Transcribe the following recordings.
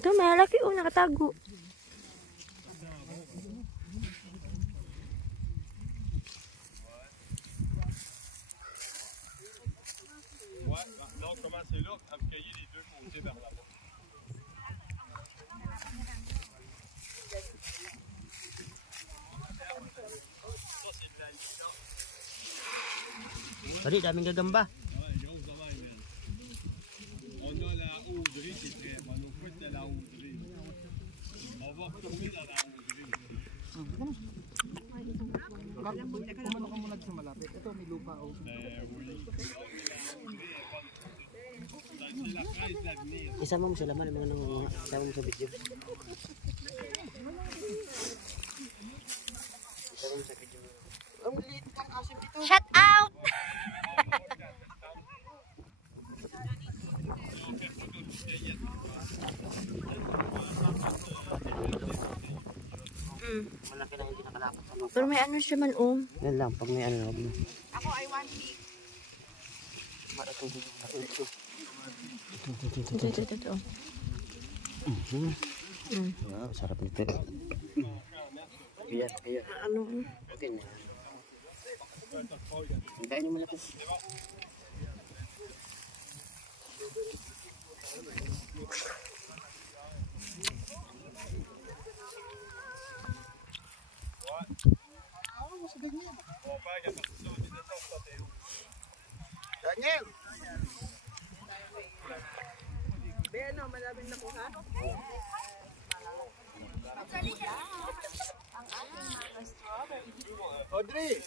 Ito, malaki oh, nakatago. C'est là, à vous cueillir les deux côtés vers là-bas. Tadi daming gagamba. On a la hauderie qui est très bonne. On peut être la hauderie. On va retourner dans la hauderie. Kumano ka muna sa malapit. Ito may lupa oh. Oui. C'est la fraise d'avenir. Isama mo sila man, mga nangunguha. Isama mo sa video. Isama mo sa video. Ang liit pang asim dito. Shut out! Malaki na hindi nakalapat sa lupa. Pero may ano siya man oh. Yan lang, pag may ano. Ako ay 1 week. Ito. Wow, sarap nito. Kaya. Ano? Okay na. Hintayin nyo malaki. Daniel! Beno, malabing nakuha. Audrey!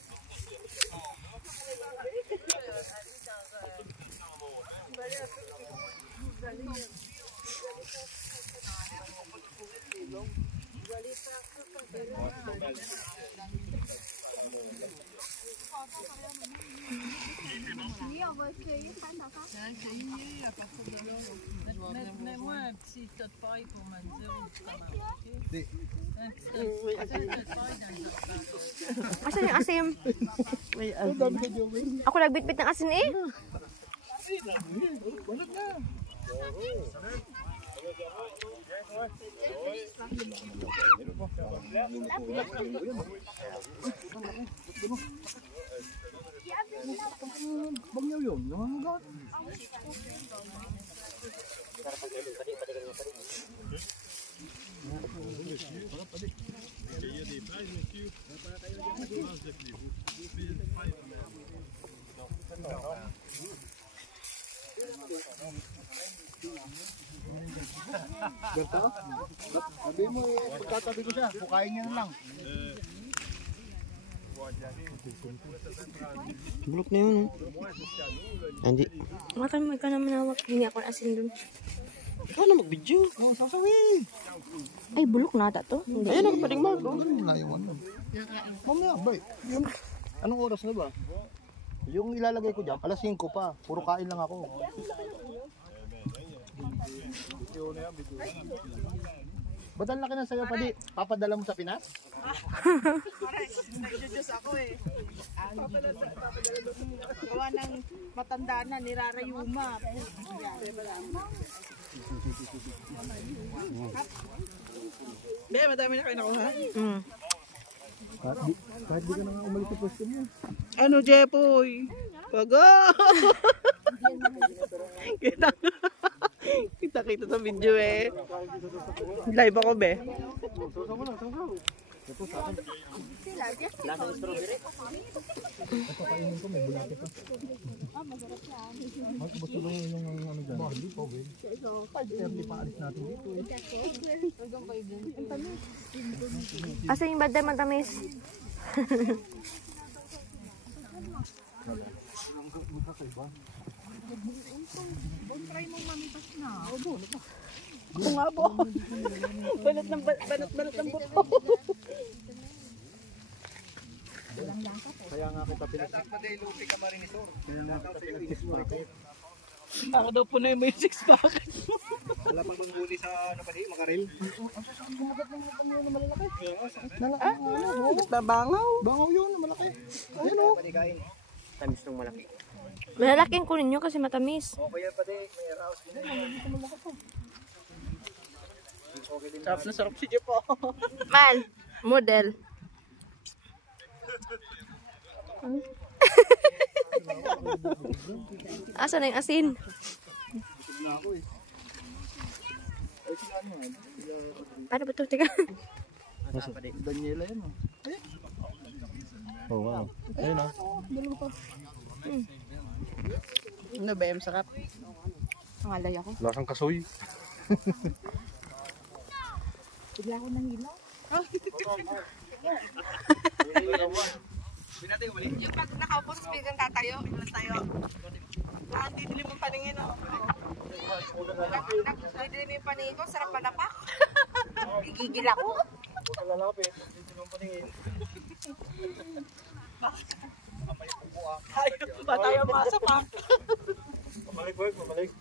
Mets-moi un petit tas de paille pour me dire où tu commences. Un petit tas de paille dans le Asan yung asim? Ang dami ka Joey. Ako nagbitbit ng asin eh. Walag na. Bangyaw yun. Nangangagat. Il y a des fraises, monsieur. Commence de plus haut. Berto? Sabi mo eh, pagtatabi ko siya. Pukain niya lang. Bulok na yun, oh. Hindi. Makamay ka naman hawak. Hindi ako ng asin dun. Ikaw na mag-video. Oh, sasawi. Ay, bulok na ata to. Hindi. Ayan ako paling mag, oh. Ngayon mo. Mamaya, bay. Yun. Anong oras na ba? Yung ilalagay ko dyan, alas 5 pa. Puro kain lang ako. Ba't ang laki na sa'yo, Padi? Papadala mo sa Pinas? nag-juice ako eh. Gawa ng matanda na, nirarayuma. Be, madami na kayo nakuha. Kahit di ka na nga umalis sa pwesto mo. Ano, Jepoy? Paga! Kita sa video eh. Live ako, be. Sasaw mo lang, sasaw. Ito sa akin. Lasa ng strawberry. Ito kainin ko, may bulati pa. Masarap yan. Gusto lang yung ano dyan. Hindi pa, Will. 5:30 pa alis natin dito eh. Asan yung bad matamis? Try mo mamitas na. Ako nga po. Banat ng buto. Kaya nga kita pinag-six. Kaya nga kita pinag-six packet. Ako daw punoy mo yung 6 pack. Wala pang manghuli sa ano pa di, makaril. Babangaw. Bangaw yun, malaki. Ayun o. Tamis ng malaki. Malalaking kunin nyo kasi matamis. O kaya pa di, may raos. Sarap na sarap si Jeff, oh. Man, model. Asa na yung asin? Ano ba ito? Teka. Daniela yan, oh. Oh, wow. Ayun, oh. Ano ba yung sarap? Pangalay ako. Lasang kasoy. Bigla ako nang ilaw. Yung pag nakaupo sa bigang tatayo, ilan tayo? Hindi dilim ang paningin, oh. Nagdilim yung paningin ko, sarap manapak. Gigigil ako. Ba tayo masapak? Pabalik, boy. Pabalik.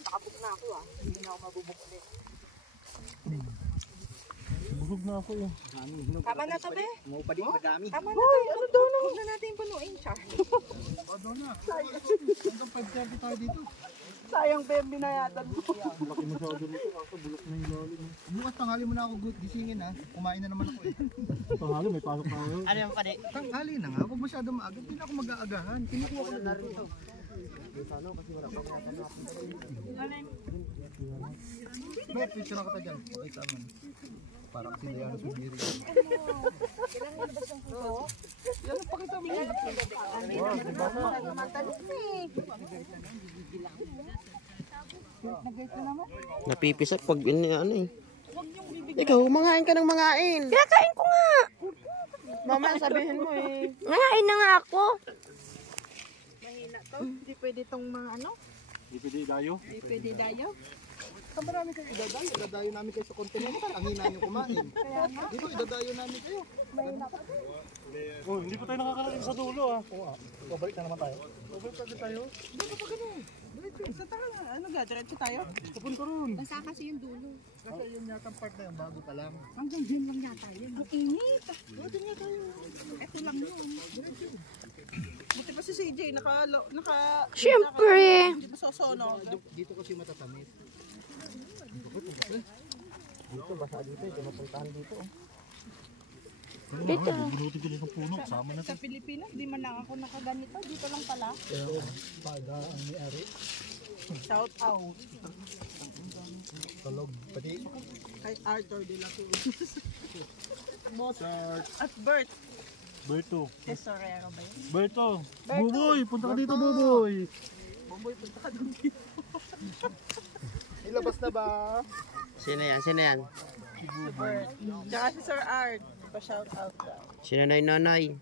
Nakabuk na ako, ah. Hindi na ako mabubuk ulit. Busog na ako, eh. Tama na to, be. Mau pa din madami. Tama na to. Ano daw na? Huwag na natin punuin siya. Hanggang 5:30 tayo dito. Sayang, be, binayatan mo. Laki masyado rito. Ako, bulok na yung lalim. Bukas tanghali mo na ako gisingin, ha. Kumain na naman ako, eh. Tanghali, may pasok na ako. Ano yung pare? Tanghali na nga. Huwag masyado maaga. Hindi na ako mag-aagahan. Kinukuha ko na rito. May picture na kita dyan. Okay, tama. Parang si Diana Subiri. Yan, pakita mo. Napipisak pag ano eh. Ikaw, mangain ka ng mangain. Kinakain ko nga. Mama, sabihin mo eh. Nangain na nga ako. Mahina to. Hindi pwede tong mga ano. Hindi pwede dayo. Hindi pwede dayo. Saan marami kayo idadayo? Idadayo namin kayo sa continental. Ang hina nyo kumain. Dito, idadayo namin kayo. Oh, hindi pa tayo nakakarating sa dulo, ah. Oo, babalik na naman tayo. Babalik na tayo. Hindi pa ganun. Sa tanga, ano ga? Diretso tayo? Papunta ron. Basta kasi yung dulo. Kasi yung yatang part na yan, bago pa lang. Hanggang dyan lang yata yun. Ang init. Doon nga tayo. Ito lang yun. Buti pa si CJ, Siyempre. Hindi pa sosono. Dito kasi matatamis. Dito, basa dito. Ito napuntahan dito. Dito. Bunutin ko dito ng puno. Sama na Sa Pilipinas, di man lang ako nakaganito. Dito lang pala. pada ang may-ari. Shout out. Talog. Pati. Kay Arthur de la Cruz. Mozart. At Bert. Berto. Tesorero ba yun? Berto. Buboy. Punta ka dito, Buboy. Bumboy, punta ka doon dito. Ilabas na ba? Sino yan? Sino yan? Si Bert. Tsaka si Sir Art. Pa-shout out daw. Sino na yung nanay?